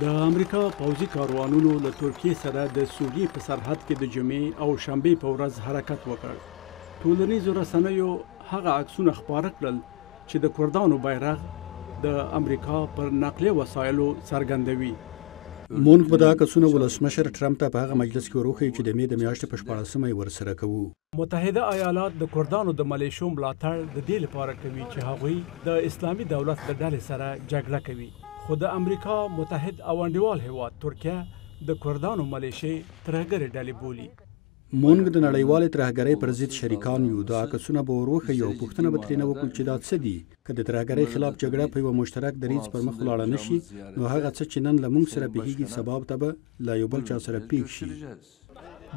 د امریکا پوځي کاروانونو له ترکیې سره د سوریې په سرحد کې د جمعې او شنبې په ورځ حرکت وکړ. ټولنیزو رسنیو هغه عکسونه خپاره کړل چې د کردانو بیرغ د امریکا پر نقلیه وسایلو څرګندوي. مونږ به دا عکسونه ولسمشر ټرمپ ته په هغه مجلس کې وروښیو چې د مې د میاشتې په 14مه یې ورسره کوو. متحده ایالات د کردانو د ملیشو ملاتړ د دې لپاره کوي چې هغوی د اسلامي دولت د ډلې سره جګړه کوي. خو د امریکا متحد او انډیوال هیواد ترکیه د کردانو ملیشې ترهګرې ډلې بولي. مونږ د نړیوالې ترهګرۍ پر ضد شریکان یو. دا عکسونه به وروښیو او پوښتنه به ترېنه وکړو چې دا څه دي. که د ترهګرۍ خلاف جګړه په یوه مشترک دریځ پر مخ ولاړه نه شي، نو هغه څه چې نن له مونږ سره پېښېږي سبا ته به له یو بل چا سره پېښ شي.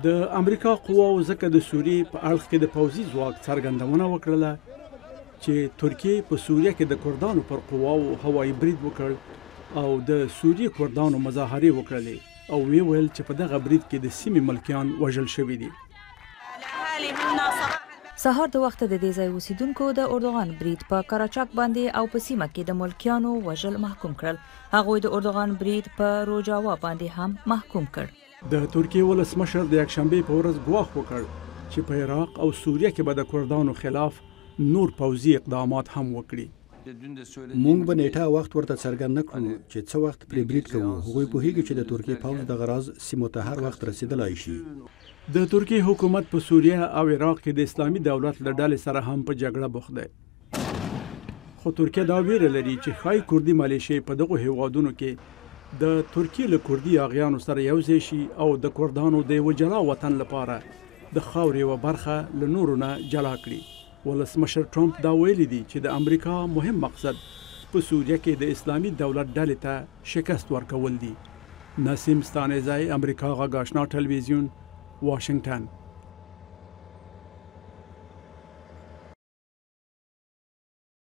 د امریکا قواو ځکه د سوریې په اړخ کې د پوځي ځواک څرګندونه وکړله چې ترکیې په سوریه کې د کردانو پر قواو هوایي برید وکړ او د سوریې کردانو مظاهرې وکړلې او وی ویل چې په دغه برید کې د سیمې ملکیان وژل شوي دي. سهار د وخت د دې ځای اوسیدونکو د اردوغان برید په کراچاک باندې او په سیمه کې د ملکیانو وژل محکوم کړل. هغوی د اردوغان برید په روجاوا باندې هم محکوم کړ. د ترکیې ولسمشر د یکشنبې په ورځ ګواښ وکړ چې په عراق او سوریه کې به د کردانو خلاف نور پوځي اقدامات هم وکړي. مونږ به نیټه وخت ورته څرګند نه کړو چې څه وخت پرې برید کوو. هغوی پوهیږي چې د ترکیې پوځ دغه راز سیمو ته هر وخت رسیدلی شي. د ترکیې حکومت په سوریه او عراق کې د اسلامي دولت له ډلې سره هم په جګړه بوخت دی. خو ترکیه دا ویره لري چې ښایي کردي ملیشې په دغو هیوادونو کې د ترکیې له کردي اغیانو سره یوځای شي او د کردانو د یوه جلا وطن لپاره د خاورې یوه برخه له نورو نه جلا کړي. ولسمشر ټرمپ دا ویلي دي چې د امریکا مهم مقصد په سوریه کې د اسلامي دولت ډلې ته شکست ورکول دي. نسیم ستانزی، امریکا غږ آشنا تلویزیون، واشنگتن.